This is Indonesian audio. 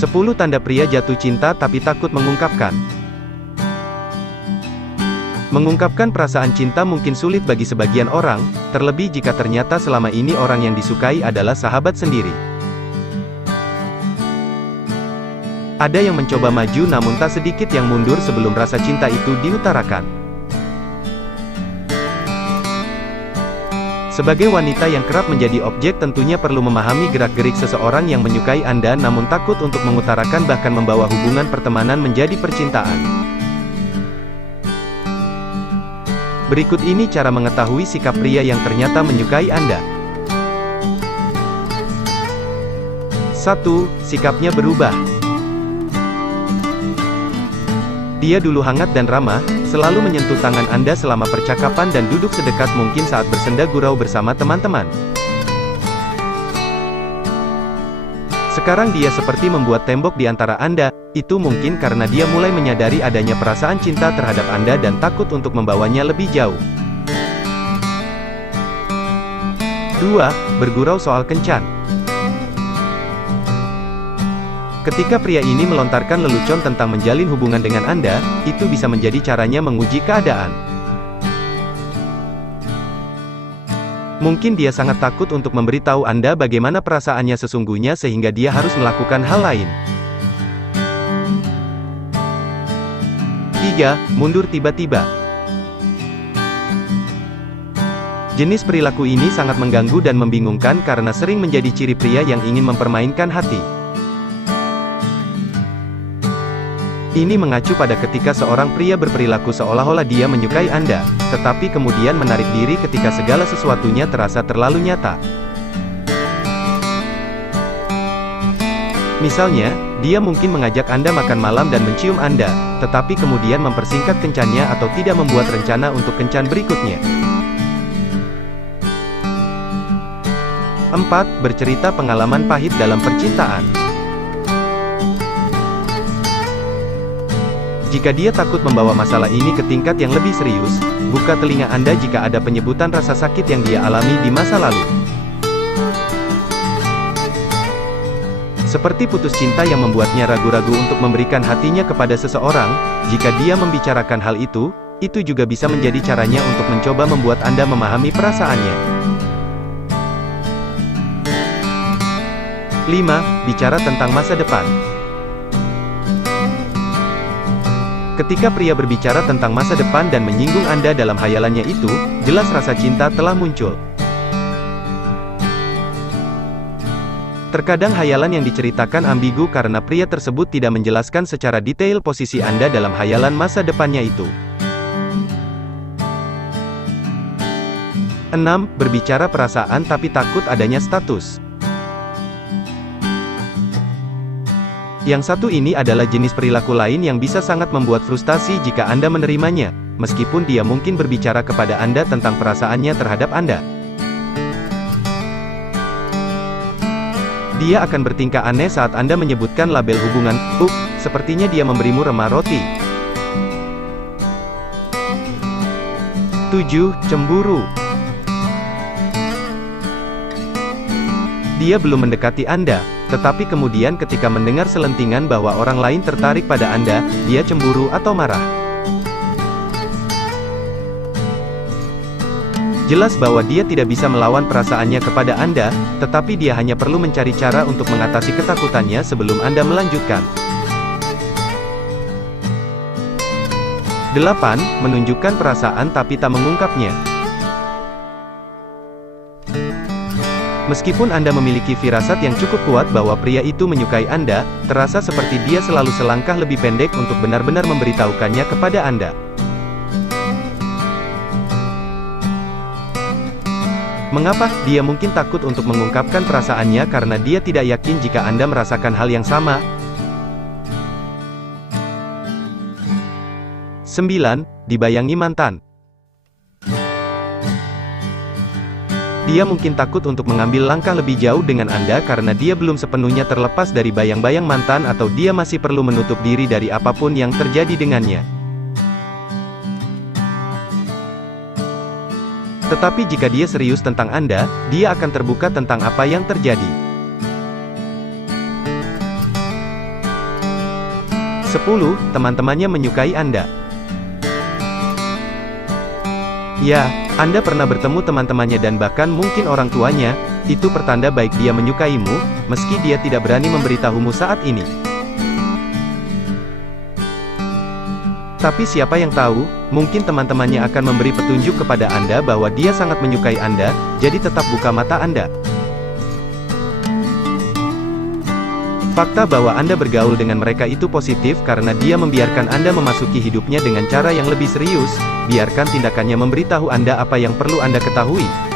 10 tanda pria jatuh cinta tapi takut mengungkapkan. Mengungkapkan perasaan cinta mungkin sulit bagi sebagian orang, terlebih jika ternyata selama ini orang yang disukai adalah sahabat sendiri. Ada yang mencoba maju namun tak sedikit yang mundur sebelum rasa cinta itu diutarakan. Sebagai wanita yang kerap menjadi objek tentunya perlu memahami gerak-gerik seseorang yang menyukai Anda namun takut untuk mengutarakan bahkan membawa hubungan pertemanan menjadi percintaan. Berikut ini cara mengetahui sikap pria yang ternyata menyukai Anda. 1. Sikapnya berubah. Dia dulu hangat dan ramah, selalu menyentuh tangan Anda selama percakapan dan duduk sedekat mungkin saat bersenda gurau bersama teman-teman. Sekarang dia seperti membuat tembok di antara Anda. Itu mungkin karena dia mulai menyadari adanya perasaan cinta terhadap Anda dan takut untuk membawanya lebih jauh. 2. Bergurau soal kencan. Ketika pria ini melontarkan lelucon tentang menjalin hubungan dengan Anda, itu bisa menjadi caranya menguji keadaan. Mungkin dia sangat takut untuk memberitahu Anda bagaimana perasaannya sesungguhnya sehingga dia harus melakukan hal lain. 3. Mundur tiba-tiba. Jenis perilaku ini sangat mengganggu dan membingungkan karena sering menjadi ciri pria yang ingin mempermainkan hati. Ini mengacu pada ketika seorang pria berperilaku seolah-olah dia menyukai Anda, tetapi kemudian menarik diri ketika segala sesuatunya terasa terlalu nyata. Misalnya, dia mungkin mengajak Anda makan malam dan mencium Anda, tetapi kemudian mempersingkat kencannya atau tidak membuat rencana untuk kencan berikutnya. 4. Bercerita pengalaman pahit dalam percintaan. Jika dia takut membawa masalah ini ke tingkat yang lebih serius, buka telinga Anda jika ada penyebutan rasa sakit yang dia alami di masa lalu. Seperti putus cinta yang membuatnya ragu-ragu untuk memberikan hatinya kepada seseorang, jika dia membicarakan hal itu juga bisa menjadi caranya untuk mencoba membuat Anda memahami perasaannya. 5. Bicara tentang masa depan. Ketika pria berbicara tentang masa depan dan menyinggung Anda dalam hayalannya itu, jelas rasa cinta telah muncul. Terkadang hayalan yang diceritakan ambigu karena pria tersebut tidak menjelaskan secara detail posisi Anda dalam hayalan masa depannya itu. 6. Berbicara perasaan tapi takut adanya status. Yang satu ini adalah jenis perilaku lain yang bisa sangat membuat frustasi jika Anda menerimanya, meskipun dia mungkin berbicara kepada Anda tentang perasaannya terhadap Anda. Dia akan bertingkah aneh saat Anda menyebutkan label hubungan, sepertinya dia memberimu remah roti. 7. Cemburu. Dia belum mendekati Anda, tetapi kemudian ketika mendengar selentingan bahwa orang lain tertarik pada Anda, dia cemburu atau marah. Jelas bahwa dia tidak bisa melawan perasaannya kepada Anda, tetapi dia hanya perlu mencari cara untuk mengatasi ketakutannya sebelum Anda melanjutkan. 8. Menunjukkan perasaan tapi tak mengungkapnya. Meskipun Anda memiliki firasat yang cukup kuat bahwa pria itu menyukai Anda, terasa seperti dia selalu selangkah lebih pendek untuk benar-benar memberitahukannya kepada Anda. Mengapa? Dia mungkin takut untuk mengungkapkan perasaannya karena dia tidak yakin jika Anda merasakan hal yang sama. 9. Dibayangi mantan. Dia mungkin takut untuk mengambil langkah lebih jauh dengan Anda karena dia belum sepenuhnya terlepas dari bayang-bayang mantan atau dia masih perlu menutup diri dari apapun yang terjadi dengannya. Tetapi jika dia serius tentang Anda, dia akan terbuka tentang apa yang terjadi. 10. Teman-temannya menyukai Anda. Ya, Anda pernah bertemu teman-temannya dan bahkan mungkin orang tuanya, itu pertanda baik dia menyukaimu, meski dia tidak berani memberitahumu saat ini. Tapi siapa yang tahu, mungkin teman-temannya akan memberi petunjuk kepada Anda bahwa dia sangat menyukai Anda, jadi tetap buka mata Anda. Fakta bahwa Anda bergaul dengan mereka itu positif karena dia membiarkan Anda memasuki hidupnya dengan cara yang lebih serius, biarkan tindakannya memberitahu Anda apa yang perlu Anda ketahui.